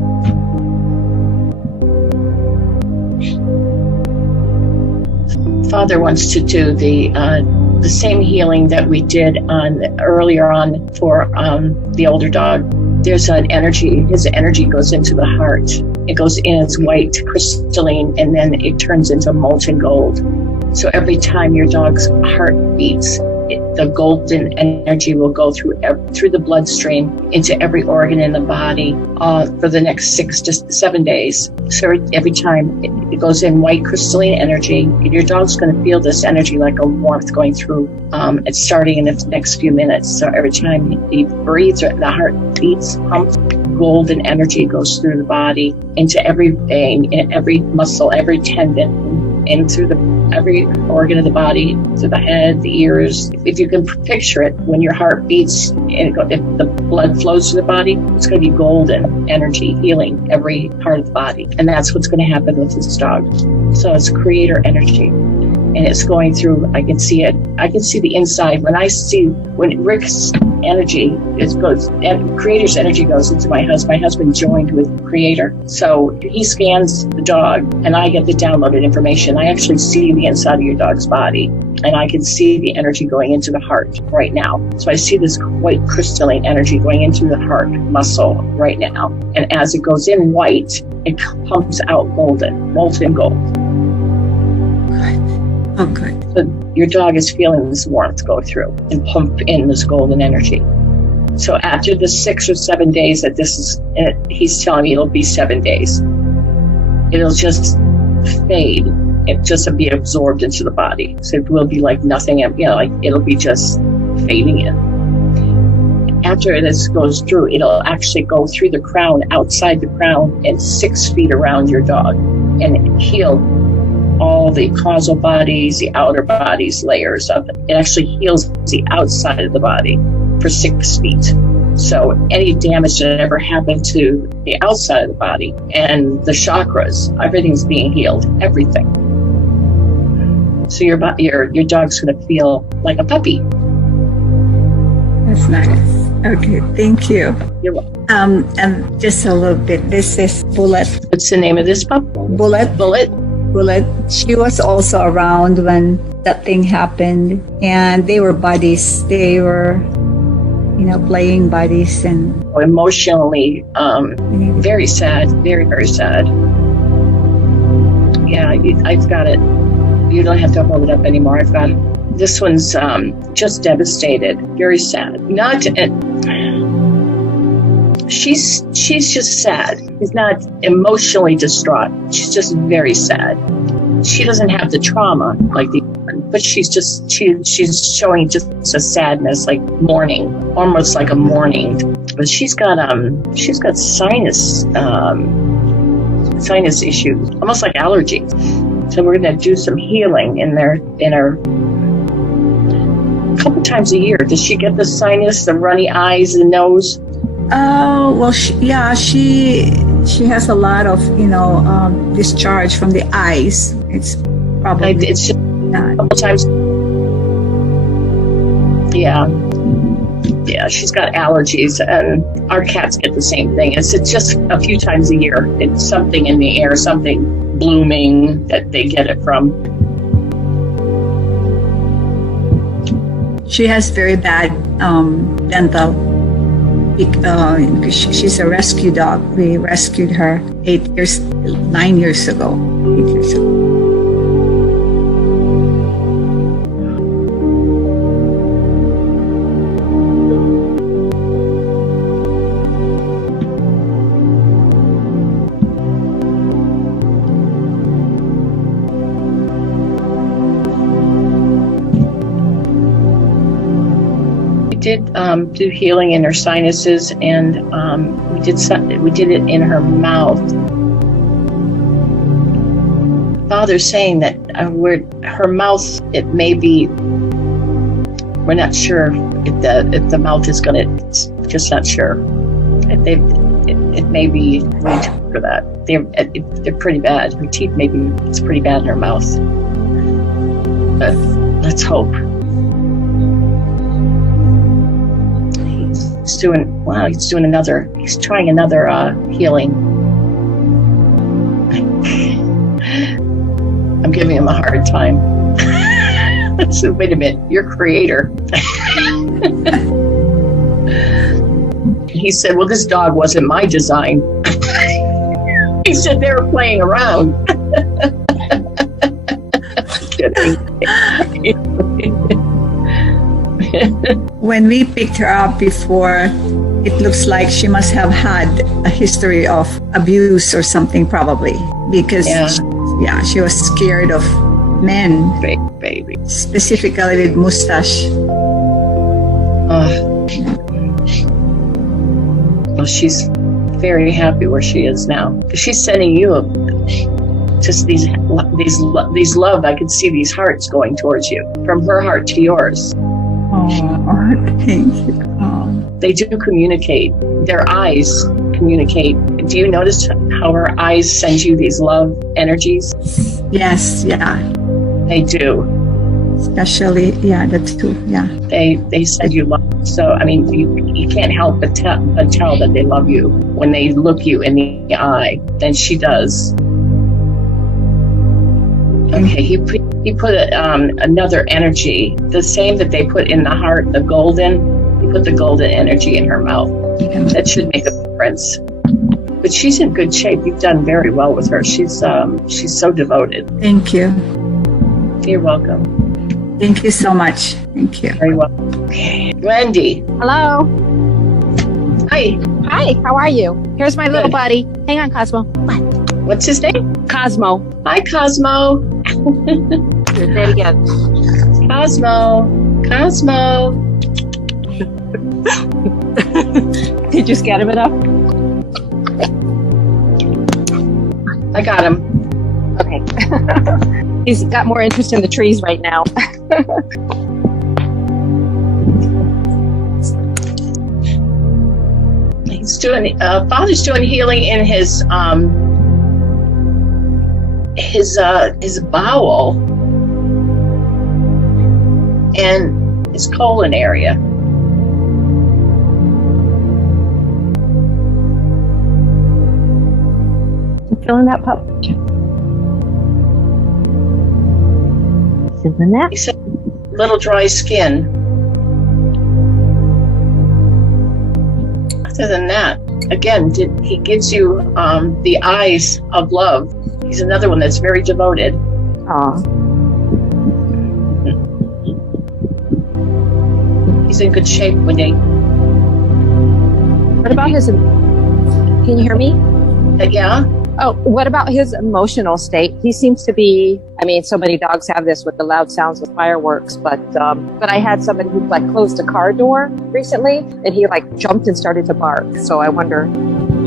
Father wants to do the same healing that we did earlier on for the older dog. There's an energy, his energy goes into the heart. It goes in as white crystalline, and then it turns into molten gold. So every time your dog's heart beats, the golden energy will go through the bloodstream into every organ in the body for the next 6 to 7 days. So every time it goes in white crystalline energy, your dog's going to feel this energy like a warmth going through. It's starting in the next few minutes. So every time he breathes, the heart beats, pumps, golden energy goes through the body into every vein, in every muscle, every tendon, and through every organ of the body, through the head, the ears. If you can picture it, when your heart beats and if the blood flows through the body, it's going to be golden energy healing every part of the body. And that's what's going to happen with this dog. So it's creator energy. And it's going through, I can see it. I can see the inside. When Rick's energy creator's energy goes into my husband joined with creator. So he scans the dog and I get the downloaded information. I actually see the inside of your dog's body and I can see the energy going into the heart right now. So I see this white crystalline energy going into the heart muscle right now. And as it goes in white, it pumps out molten gold. Oh, good. So your dog is feeling this warmth go through and pump in this golden energy. So after the 6 or 7 days that this is, he's telling me it'll be 7 days. It'll just fade. It just be absorbed into the body. So it will be like nothing, you know, like it'll be just fading in. After this goes through, it'll actually go through the crown, outside the crown, and 6 feet around your dog and heal all the causal bodies, the outer bodies, layers of it. It actually heals the outside of the body for 6 feet. So any damage that ever happened to the outside of the body and the chakras, everything's being healed, everything. So your dog's going to feel like a puppy. That's nice. Okay, thank you. You're welcome. And just a little bit. This is Bullet. What's the name of this pup? Bullet. She was also around when that thing happened, and they were buddies. They were, you know, playing buddies and emotionally, very sad, very, very sad. Yeah, I've got it. You don't have to hold it up anymore. I've got it. This one's just devastated, very sad. She's just sad. She's not emotionally distraught. She's just very sad. She doesn't have the trauma like the other one, but she's showing just a sadness, like mourning, almost like a mourning. But she's got sinus issues, almost like allergies. So we're going to do some healing in her a couple times a year. Does she get the sinus, the runny eyes, the nose? Oh, well, she has a lot of, you know, discharge from the eyes. It's probably... It's just a couple times. Yeah. Yeah, she's got allergies, and our cats get the same thing. It's just a few times a year. It's something in the air, something blooming that they get it from. She has very bad dental. She's a rescue dog. We rescued her 9 years ago. 8 years ago. Did do healing in her sinuses, and we did it in her mouth. Father's saying that her mouth, it may be, we're not sure if the mouth is gonna, it's just not sure. It may be way too for that. They're pretty bad. Her teeth it's pretty bad in her mouth. But let's hope. He's trying another healing. I'm giving him a hard time. So wait a minute, you're creator. He said, well, this dog wasn't my design. He said they were playing around. Kidding. When we picked her up before, it looks like she must have had a history of abuse or something, probably, because she was scared of men, baby, specifically with mustache. Well, she's very happy where she is now, because she's sending you just these love. I can see these hearts going towards you, from her heart to yours. Oh, thank you. Oh. They do communicate. Their eyes communicate. Do you notice how her eyes send you these love energies? Yes, yeah. They do. Especially, that's too, yeah. They send you love. So, I mean, you can't help but tell that they love you when they look you in the eye. Then she does. Okay, he put another energy, the same that they put in the heart, the golden. He put the golden energy in her mouth. That should make a difference. But she's in good shape. You've done very well with her. She's so devoted. Thank you. You're welcome. Thank you so much. Thank you. Very welcome. Okay, Wendy. Hello. Hi. Hi. How are you? Here's my little buddy. Hang on, Cosmo. What's his name? Cosmo. Hi, Cosmo. Say it again. Cosmo. Did you scare him enough? I got him. Okay. He's got more interest in the trees right now. He's doing. Father's doing healing in his bowel and his colon area. You feeling that, pup? Feeling that? He said, little dry skin. Other than that, again, he gives you the eyes of love. He's another one that's very devoted. He's in good shape when they. What about his? Can you hear me? Yeah. Oh, what about his emotional state? He seems to be. I mean, so many dogs have this with the loud sounds of fireworks, but I had somebody who closed a car door recently, and he jumped and started to bark. So I wonder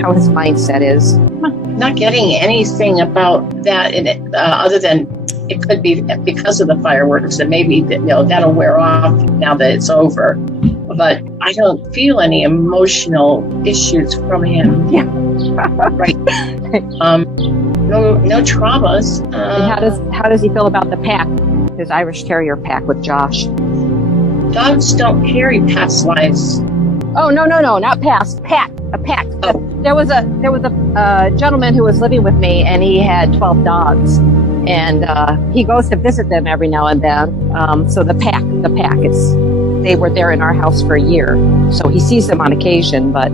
how his mindset is. Not getting anything about that in it, other than it could be because of the fireworks, and maybe that'll wear off now that it's over. But I don't feel any emotional issues from him. Yeah. Right. No traumas. And how does he feel about the pack? His Irish Terrier pack with Josh. Dogs don't carry past lives. Oh, no, not past. A pack. Oh. There was a gentleman who was living with me, and he had 12 dogs, and he goes to visit them every now and then. So the pack. They were there in our house for a year, so he sees them on occasion. But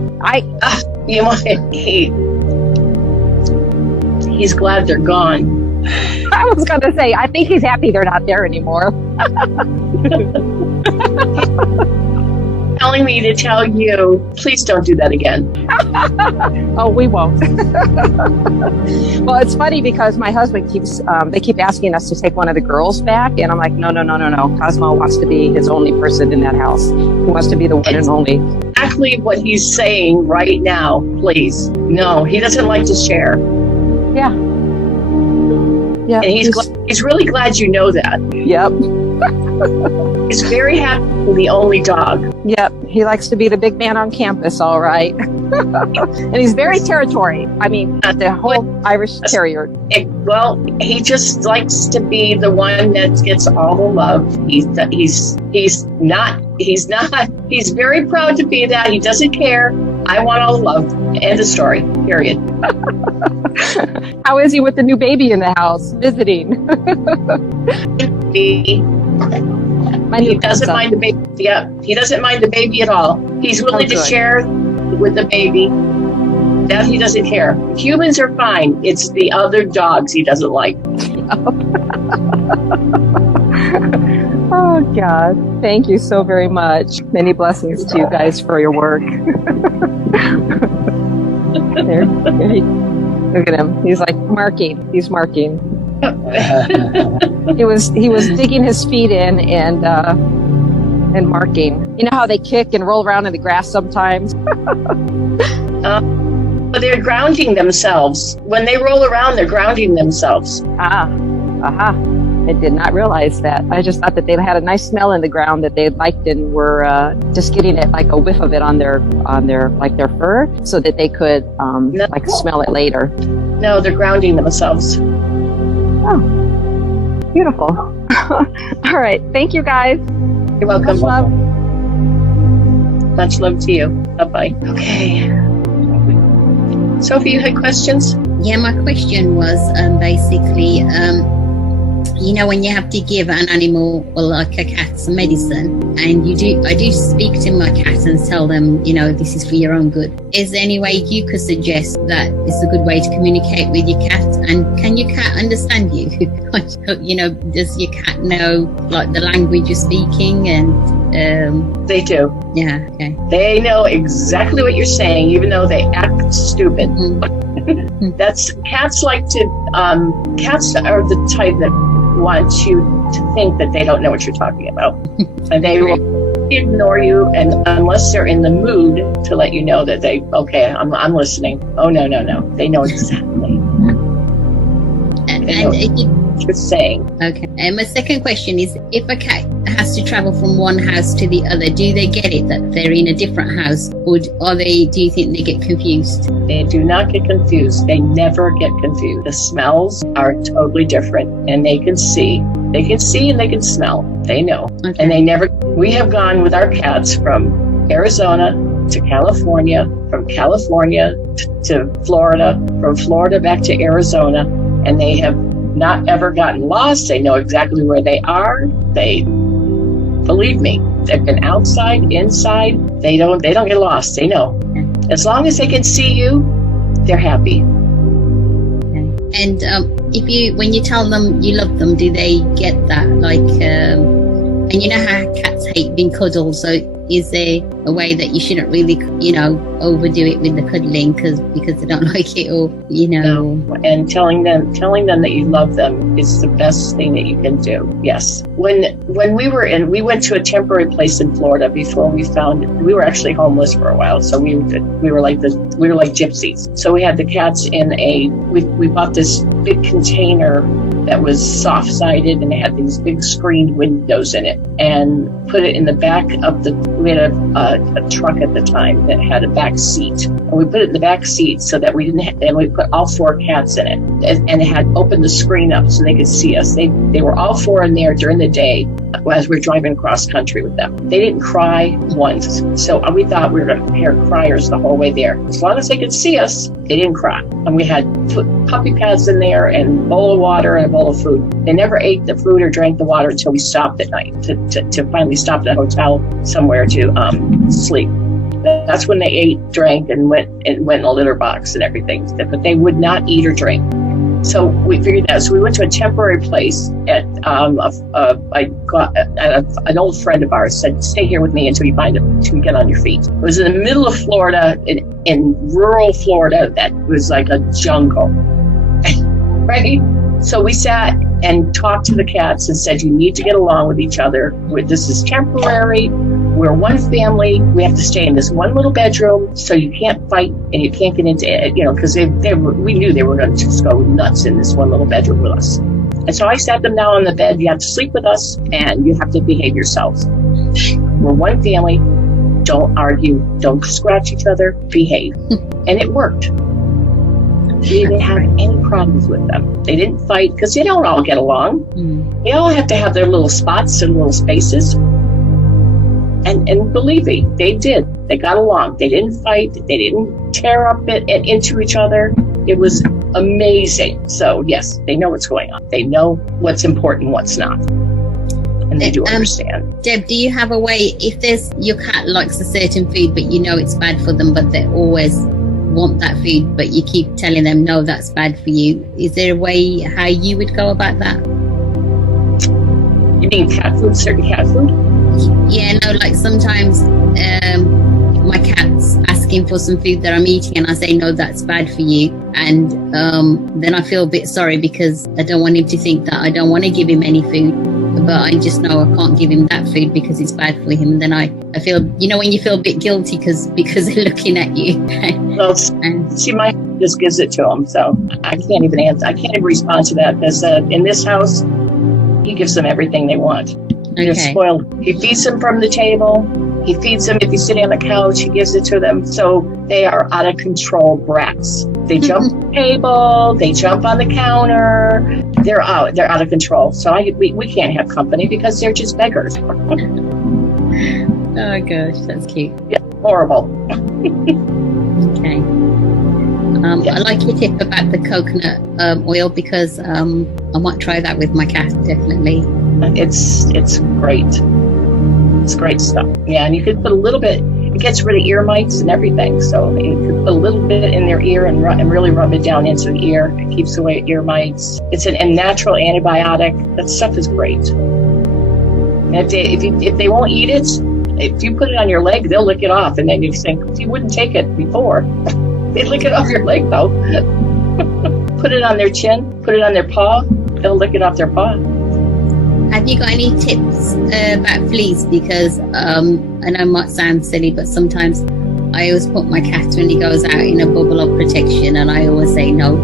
he's glad they're gone. I was going to say, I think he's happy they're not there anymore. Telling me to tell you, please don't do that again. Oh, we won't. Well, it's funny because my husband they keep asking us to take one of the girls back, and I'm like, no. Cosmo wants to be his only person in that house. He wants to be the one and only. Exactly what he's saying right now, please. No, he doesn't like to share. Yeah. Yeah. And he's really glad you know that. Yep. He's very happy to be the only dog. Yep. He likes to be the big man on campus, all right. And he's very territorial. I mean, the whole Irish Terrier. Well, he just likes to be the one that gets all the love. He's very proud to be that. He doesn't care. I want all the love. End of story. Period. How is he with the new baby in the house visiting? He doesn't mind the baby. Yeah, he doesn't mind the baby at all. He's willing to share with the baby. That he doesn't care. Humans are fine. It's the other dogs he doesn't like. Oh, God. Thank you so very much. Many blessings to you guys for your work. Look at him. He's like marking. He's marking. He was digging his feet in and marking. You know how they kick and roll around in the grass sometimes? But they're grounding themselves. When they roll around, they're grounding themselves. I did not realize that. I just thought that they had a nice smell in the ground that they liked and were just getting it, like a whiff of it on their like their fur, so that they could smell it later. No, they're grounding themselves. Oh, beautiful. All right, thank you guys. You're welcome. Much love. Much love to you. Bye-bye. Okay. Sophie, you had questions? Yeah, my question was basically, when you have to give an animal or like a cat some medicine, and I do speak to my cat and tell them, this is for your own good. Is there any way you could suggest that it's a good way to communicate with your cat? And can your cat understand you? Does your cat know like the language you're speaking? And they do. Yeah. Okay. They know exactly what you're saying, even though they act stupid. Cats like to. Cats are the type that want you to think that they don't know what you're talking about, and they will ignore you, and unless they're in the mood to let you know that I'm listening. Oh no, they know exactly. And what you're saying. Okay. And my second question is, if a cat has to travel from one house to the other, do they get it that they're in a different house, or do you think they get confused? They do not get confused. They never get confused. The smells are totally different, and they can see. They can see and they can smell. They know. Okay. And we have gone with our cats from Arizona to California, from California to Florida, from Florida back to Arizona, and they have not ever gotten lost. They know exactly where they are. Believe me, they've been outside, inside. They don't get lost. They know. As long as they can see you, they're happy. And when you tell them you love them, do they get that? And you know how cats hate being cuddled, so is there a way that you shouldn't really, overdo it with the cuddling because they don't like it, or No. And telling them that you love them is the best thing that you can do. Yes. When we went to a temporary place in Florida before we were actually homeless for a while, so we were like gypsies. So we had the cats in we bought this big container that was soft-sided, and it had these big screened windows in it, and put it in the back of we had a truck at the time that had a back seat, and we put it in the back seat so that we put all 4 cats in it, and it had opened the screen up so they could see us. They were all 4 in there during the day as we were driving across country with them. They didn't cry once. So we thought we were going to hear criers the whole way there. As long as they could see us, they didn't cry. And we had puppy pads in there and a bowl of water and a bowl of food. They never ate the food or drank the water until we stopped at night to finally stop at a hotel somewhere to sleep. That's when they ate, drank, and went in a litter box and everything. But they would not eat or drink. So we figured that. So we went to a temporary place at an old friend of ours said, "Stay here with me until you get on your feet." It was in the middle of Florida, in rural Florida, that was like a jungle, right? So we sat and talked to the cats and said, "You need to get along with each other. This is temporary. We're one family. We have to stay in this one little bedroom, so you can't fight and you can't get into it, because we knew they were going to just go nuts in this one little bedroom with us." And so I sat them down on the bed. "You have to sleep with us and you have to behave yourselves. We're one family. Don't argue. Don't scratch each other. Behave." And it worked. We didn't have any problems with them. They didn't fight because they don't all get along. They all have to have their little spots and little spaces. And believe me, they did. They got along. They didn't fight. They didn't tear up into each other. It was amazing. So yes, they know what's going on. They know what's important, what's not. And they do understand. Deb, do you have a way, if your cat likes a certain food, but you know it's bad for them, but they always want that food, but you keep telling them, no, that's bad for you. Is there a way how you would go about that? You mean cat food, certain cat food? Yeah, no, like sometimes my cat's asking for some food that I'm eating and I say, no, that's bad for you. And then I feel a bit sorry because I don't want him to think that I don't want to give him any food. But I just know I can't give him that food because it's bad for him. And then I feel, when you feel a bit guilty because they're looking at you. Well, see, my just gives it to him. So I can't even answer. I can't even respond to that because in this house, he gives them everything they want. They're spoiled. He feeds them from the table. He feeds them if he's sitting on the couch. He gives it to them. So they are out of control brats. They jump the table. They jump on the counter. They're out of control. So we can't have company because they're just beggars. Oh gosh, that's cute. Yeah, horrible. Okay. I like your tip about the coconut oil because I might try that with my cat, definitely. It's great. It's great stuff. Yeah, and you could put a little bit, it gets rid of ear mites and everything. So you could put a little bit in their ear and really rub it down into the ear. It keeps away ear mites. It's a natural antibiotic. That stuff is great. And if they won't eat it, if you put it on your leg, they'll lick it off. And then you think, you wouldn't take it before. They lick it off your leg, though. Put it on their chin, put it on their paw, they'll lick it off their paw. Have you got any tips about fleas? Because I know it might sound silly, but sometimes I always put my cat when he goes out in a bubble of protection, and I always say no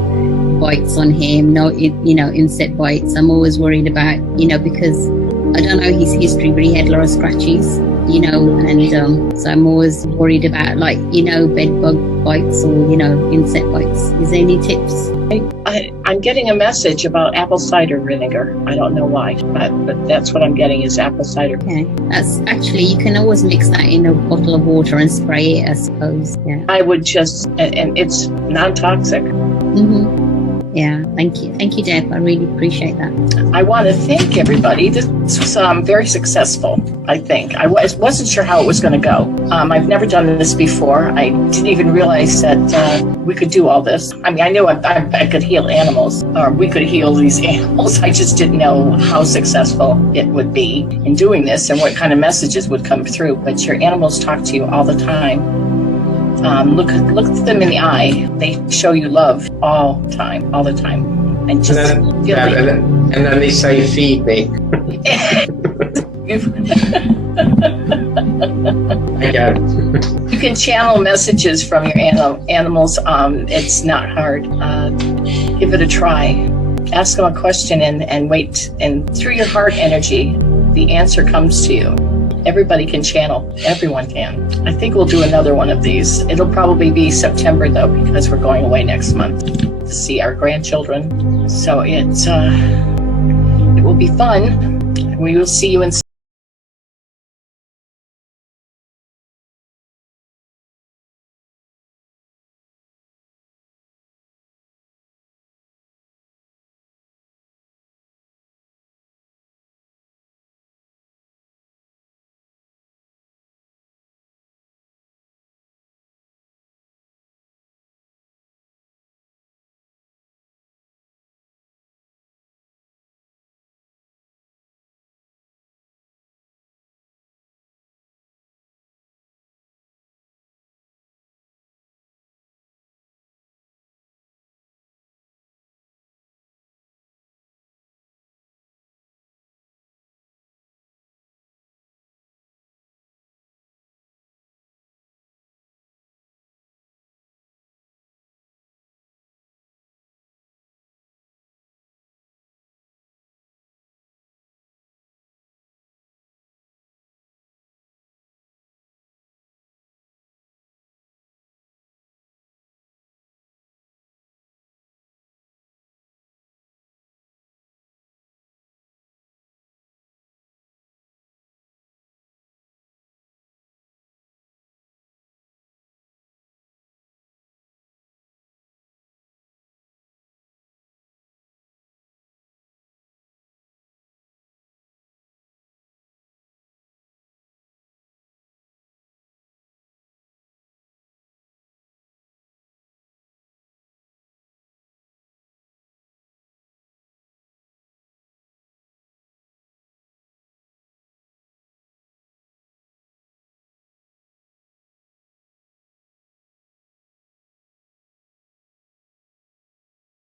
bites on him, no, insect bites. I'm always worried about, because I don't know his history, but he had a lot of scratches, and so I'm always worried about bed bug bites or, insect bites. Is there any tips? I'm getting a message about apple cider vinegar. I don't know why, but that's what I'm getting is apple cider. Okay. That's actually, you can always mix that in a bottle of water and spray it, I suppose. Yeah. I would just, and it's non-toxic. Mm-hmm. Yeah, thank you. Thank you, Deb. I really appreciate that. I want to thank everybody. This was very successful, I think. I wasn't sure how it was going to go. I've never done this before. I didn't even realize that we could do all this. I mean, I knew I could heal animals, or we could heal these animals. I just didn't know how successful it would be in doing this and what kind of messages would come through. But your animals talk to you all the time. Look at them in the eye. They show you love all the time. And just and then they say, feed me. You can channel messages from your animals. It's not hard. Give it a try. Ask them a question and wait. And through your heart energy, the answer comes to you. Everybody can channel. Everyone can. I think we'll do another one of these. It'll probably be September, though, because we're going away next month to see our grandchildren. So it will be fun. We will see you in